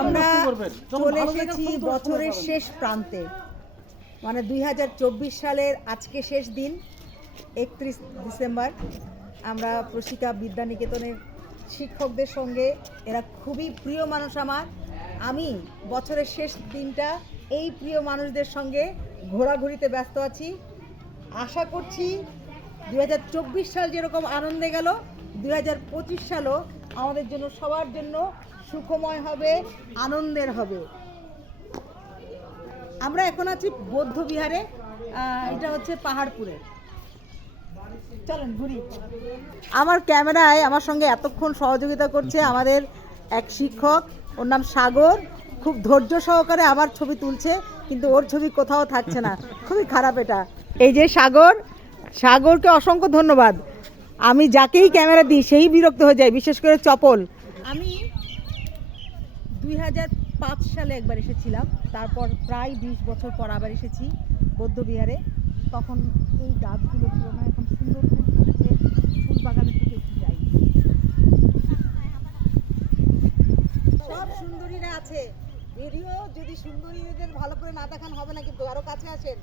আমরা চলে এসেছি বছরের শেষ প্রান্তে, মানে 2024 সালের আজকে শেষ দিন 31 ডিসেম্বর। আমরা প্রশিকা বিদ্যানিকেতনের শিক্ষকদের সঙ্গে, এরা খুবই প্রিয় মানুষ আমার। আমি বছরের শেষ দিনটা এই প্রিয় মানুষদের সঙ্গে ঘোরাঘুরিতে ব্যস্ত আছি। আশা করছি 2024 সাল যেরকম আনন্দে গেল, 2025 সালও আমাদের জন্য সবার জন্য সুখময় হবে, আনন্দের হবে। আমরা এখন আছি বৌদ্ধ বিহারে, এটা হচ্ছে পাহাড়পুরে। চলেন ঘুরি। আমার ক্যামেরায় আমার সঙ্গে এতক্ষণ সহযোগিতা করছে আমাদের এক শিক্ষক, ওর নাম সাগর। খুব ধৈর্য সহকারে আমার ছবি তুলছে, কিন্তু ওর ছবি কোথাও থাকছে না, খুবই খারাপ এটা। এই যে সাগর, সাগরকে অসংখ্য ধন্যবাদ। আমি যাকেই ক্যামেরা দিই সেই বিরক্ত হয়ে যায়, বিশেষ করে চপল। আমি 2005 সালে একবার এসেছিলাম, তারপর প্রায় 20 বছর পর আবার এসেছি বৌদ্ধবিহারে। তখন এই গাছগুলো ছিল না, এখন সুন্দর ফুল ফুটেছে। ফুল বাগানের দিকে একটু যাই। সব সুন্দরীরা আছে, ভিডিও যদি সুন্দরীদের ভালো করে না দেখান হবে না, কিন্তু আরো কাছে আসেন।